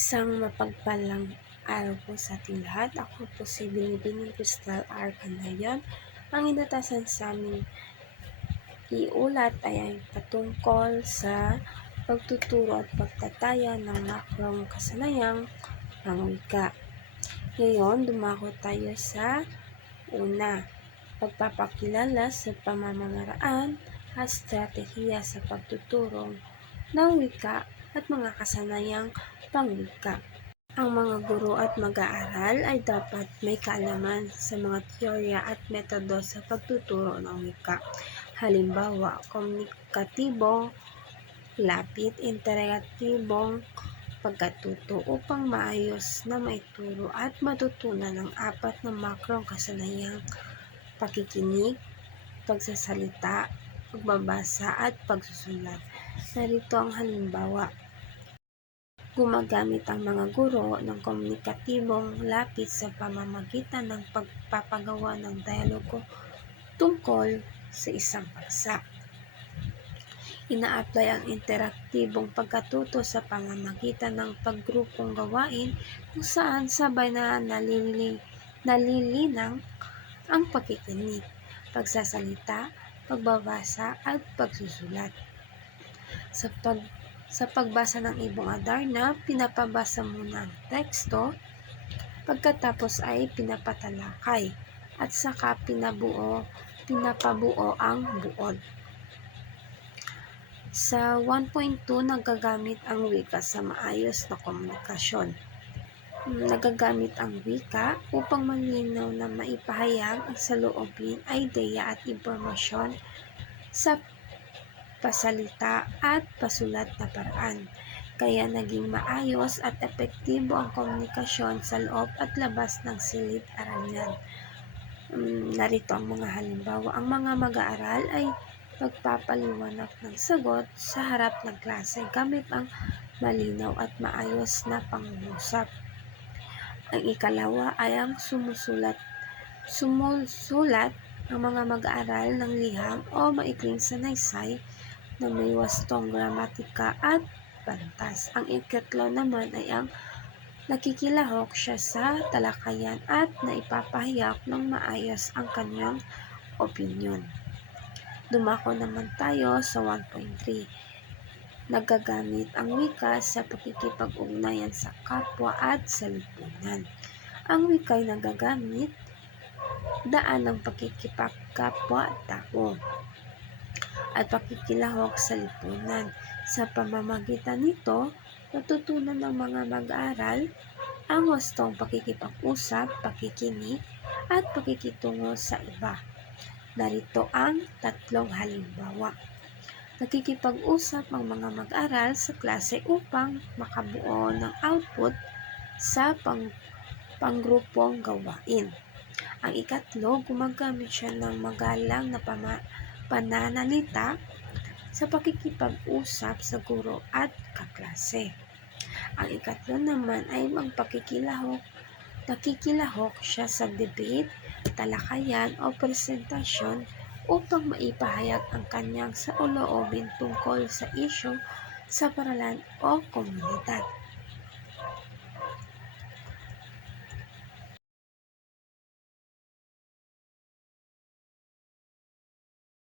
Isang mapagpalang araw po sa ating lahat. Ako po si Binibining Crystal R. Canayan. Ang inatasan sa aming iulat ay patungkol sa pagtuturo at pagtataya ng makrong kasanayang pangwika. Ngayon, dumako tayo sa una, pagpapakilala sa pamamaraan at estratehiya sa pagtuturo ng wika at mga kasanayang pangwika. Ang mga guro at mag-aaral ay dapat may kaalaman sa mga teorya at metodo sa pagtuturo ng wika. Halimbawa, komunikatibong lapit, interaktibong pagkatuto upang maayos na maituro at matutunan ang apat na makrong kasanayang pakikinig, pagsasalita, pagbabasa at pagsusulat. Narito ang halimbawa. Gumagamit ang mga guro ng komunikatibong lapit sa pamamagitan ng pagpapagawa ng dialogo tungkol sa isang paksa. Ina-apply ang interaktibong pagkatuto sa pamamagitan ng paggrupong gawain kung saan sabay na nalilinang ang pakikinig, pagsasalita, pagbabasa at pagsusulat. Sa pagbasa ng Ibong Adarna, pinapabasa muna ang teksto, pagkatapos ay pinapatalakay, at saka pinapabuo ang buod. Sa 1.2, nagagamit ang wika sa maayos na komunikasyon. Nagagamit ang wika upang malinaw na maipahayag ang saloobin, ideya at impormasyon sa pasalita at pasulat na paraan. Kaya naging maayos at epektibo ang komunikasyon sa loob at labas ng silid-aralan. Narito ang mga halimbawa. Ang mga mag-aaral ay magpapaliwanag ng sagot sa harap ng klase gamit ang malinaw at maayos na pangungusap. Ang ikalawa ay ang sumusulat ang mga mag-aaral ng liham o maikling sanaysay na may wastong gramatika at bantas. Ang ikatlo naman ay ang nakikilahok siya sa talakayan at naipapahayag ng maayos ang kanyang opinyon. Dumako naman tayo sa 1.3. Nagagamit ang wika sa pakikipag-ugnayan sa kapwa at sa lipunan. Ang wika ay nagagamit daan ng pakikipagkapwa-tao at pakikilahok sa lipunan. Sa pamamagitan nito, natutunan ng mga mag-aaral ang wastong pakikipag-usap, pakikinig, at pakikitungo sa iba. Narito ang tatlong halimbawa. Nakikipag-usap ang mga mag-aaral sa klase upang makabuo ng output sa panggrupong gawain. Ang ikatlo, gumagamit siya ng magalang na pananalita sa pakikipag-usap sa guro at kaklase. Ang ikatlo naman ay nakikilahok siya sa debate, talakayan o presentasyon upang maipahayag ang kanyang saloobin tungkol sa isyu sa paaralan o komunidad.